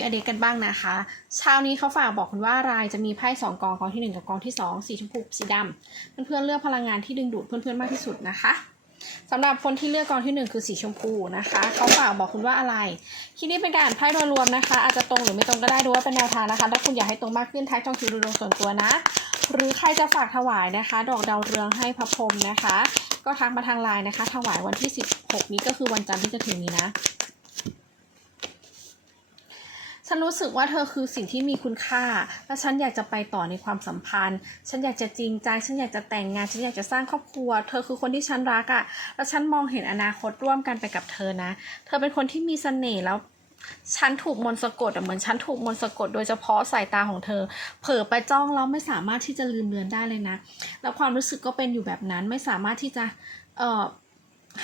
กกันบ้างนะคะ เช้านี้เขาฝากบอกคุณว่ารายจะมีไพ่สองกองกองที่หนึ่งกับกองที่สองสีชมพูสีดำเพื่อนๆเลือกพลังงานที่ดึงดูดเพื่อนๆมากที่สุดนะคะสำหรับคนที่เลือกกองที่หนึ่งคือสีชมพูนะคะเขาฝากบอกคุณว่าอะไรคลิปนี้เป็นการไพ่โดยรวมนะคะ อาจจะตรงหรือไม่ตรงก็ได้ดูว่าเป็นแนวทางนะคะถ้าคุณอยากให้ตรงมากขึ้นทักช่องคิวดูดวงส่วนตัวนะ หรือใครจะฝากถวายนะคะ ดอกดาวเรืองให้พระพรหมนะคะ ก็ทักมาทางไลน์นะคะ ถวายวันที่ 16 นี้ก็คือวันจันทร์ที่จะถึงนี้นะ ฉันรู้สึกว่าเธอคือสิ่งที่มีคุณค่า และฉันอยากจะไปต่อในความสัมพันธ์ ฉันอยากจะจริงใจ ฉันอยากจะแต่งงาน ฉันอยากจะสร้างครอบครัว เธอคือคนที่ฉันรักอะ่ะ แล้วฉันมองเห็นอนาคตร่วมกันไปกับเธอนะ เธอเป็นคนที่มีเสน่ห์แล้วฉันถูกมนต์สะกดอะเหมือนฉันถูกมนต์สะกด โดยเฉพาะสายตาของเธอ เผลอไปจ้องแล้วไม่สามารถที่จะลืมเลือนได้เลยนะ แล้วความรู้สึกก็เป็นอยู่แบบนั้นไม่สามารถที่จะเอ่อ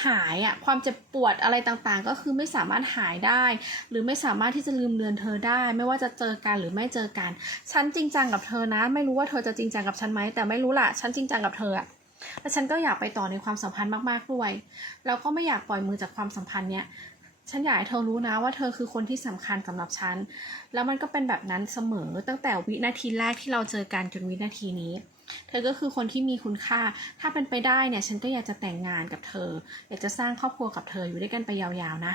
หายอะความเจ็บปวดอะไรต่างๆ ก็คือไม่สามารถหายได้ หรือไม่สามารถที่จะลืมเลือนเธอได้ ไม่ว่าจะเจอกันหรือไม่เจอกัน ฉันจริงจังกับเธอนะ ไม่รู้ว่าเธอจะจริงจังกับฉันไหมแต่ไม่รู้ล่ะฉันจริงจังกับเธออะและฉันก็อยากไปต่อในความสัมพันธ์มากๆด้วยแล้วก็ไม่อยากปล่อยมือจากความสัมพันธ์เนี้ยฉันอยากให้เธอรู้นะว่าเธอคือคนที่สำคัญสำหรับฉัน แล้วมันก็เป็นแบบนั้นเสมอตั้งแต่วินาทีแรกที่เราเจอกันจนวินาทีนี้ เธอก็คือคนที่มีคุณค่า ถ้าเป็นไปได้เนี่ย ฉันก็อยากจะแต่งงานกับเธอ อยากจะสร้างครอบครัวกับเธออยู่ด้วยกันไปยาวๆนะ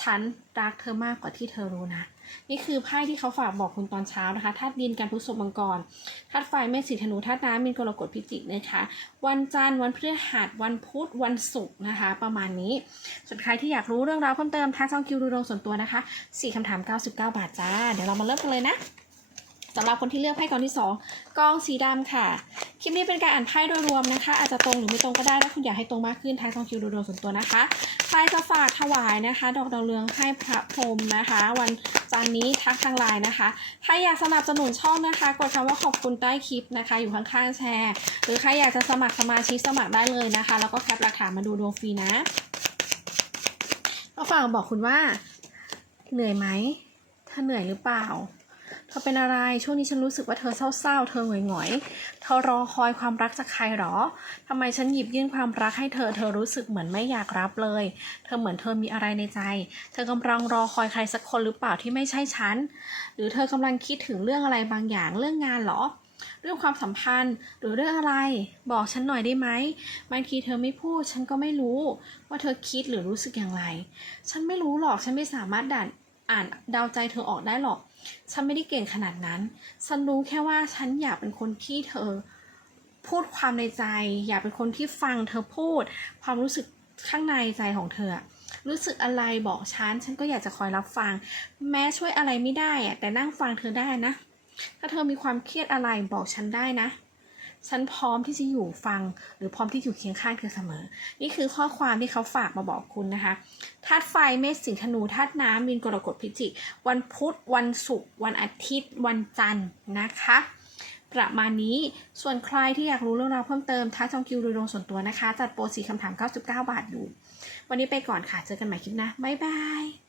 ฉันรักเธอมากกว่าที่เธอรู้นะ นี่คือไพ่ที่เขาฝากบอกคุณตอนเช้านะคะ ธาตุดินการพุทธมังกร ธาตุไฟเมษสีธนู ธาตุน้ำมีนกรกฎพิจิกนะคะ วันจันทร์วันพฤหัส วันพุธ วันศุกร์นะคะ ประมาณนี้ ส่วนใครที่อยากรู้เรื่องราวเพิ่มเติมทักช่องคิวดูดวงส่วนตัวนะคะสี่คำถาม 99 บาทจ้า เดี๋ยวเรามาเริ่มกันเลยนะ สำหรับคนที่เลือกไพ่กองที่ 2กองสีดำค่ะ คลิปนี้เป็นการอ่านไพ่โดยรวมนะคะ อาจจะตรงหรือไม่ตรงก็ได้ถ้าคุณอยากให้ตรงมากขึ้นทักช่องคิวดูดวงส่วนตัวนะคะใครจะฝากถวายนะคะ ดอกดาวเรืองให้พระพรหมนะคะ วันจันนี้ทักทางไลน์นะคะใครอยากสนับสนุนช่องนะคะ กดคำว่าขอบคุณใต้คลิปนะคะ อยู่ข้างๆแชร์ หรือใครอยากจะสมัครสมาชิกสมัครได้เลยนะคะ แล้วก็แคปหลักฐานมาดูดวงฟรีนะก็ฝากบอกคุณว่า เหนื่อยไหมเธอเหนื่อยหรือเปล่า เธอเป็นอะไร ช่วงนี้ฉันรู้สึกว่าเธอเศร้าๆ เธอหงอยๆ เธอรอคอยความรักจากใครหรอทำไมฉันหยิบยื่นความรักให้เธอ เธอรู้สึกเหมือนไม่อยากรับเลย เธอเหมือนเธอมีอะไรในใจ เธอกำลังรอคอยใครสักคนหรือเปล่าที่ไม่ใช่ฉัน หรือเธอกำลังคิดถึงเรื่องอะไรบางอย่าง เรื่องงานหรอเรื่องความสัมพันธ์หรือเรื่องอะไร บอกฉันหน่อยได้ไหมบางทีเธอไม่พูด ฉันก็ไม่รู้ ว่าเธอคิดหรือรู้สึกอย่างไร ฉันไม่รู้หรอกฉันไม่สามารถด่าน อ่านเดาใจเธอออกได้หรอก ฉันไม่ได้เก่งขนาดนั้น ฉันรู้แค่ว่าฉันอยากเป็นคนที่เธอพูดความในใจ อยากเป็นคนที่ฟังเธอพูด ความรู้สึกข้างในใจของเธอ รู้สึกอะไรบอกฉัน ฉันก็อยากจะคอยรับฟัง แม้ช่วยอะไรไม่ได้อะแต่นั่งฟังเธอได้นะ ถ้าเธอมีความเครียดอะไรบอกฉันได้นะ ฉันพร้อมที่จะอยู่ฟัง หรือพร้อมที่อยู่เคียงข้างเธอเสมอ นี่คือข้อความที่เขาฝากมาบอกคุณนะคะธาตุไฟเมษสิงธนูธาตุน้ำมีนกรกฎพิจิกวันพุธ วันศุกร์วันอาทิตย์ วันจันทร์นะคะประมาณนี้ ส่วนใครที่อยากรู้เรื่องราวเพิ่มเติมทักช่องคิวดูดวงส่วนตัวนะคะ จัดโปรสีคำถาม 99 บาทอยู่ วันนี้ไปก่อนค่ะ เจอกันใหม่คลิปหนะ บ๊ายบาย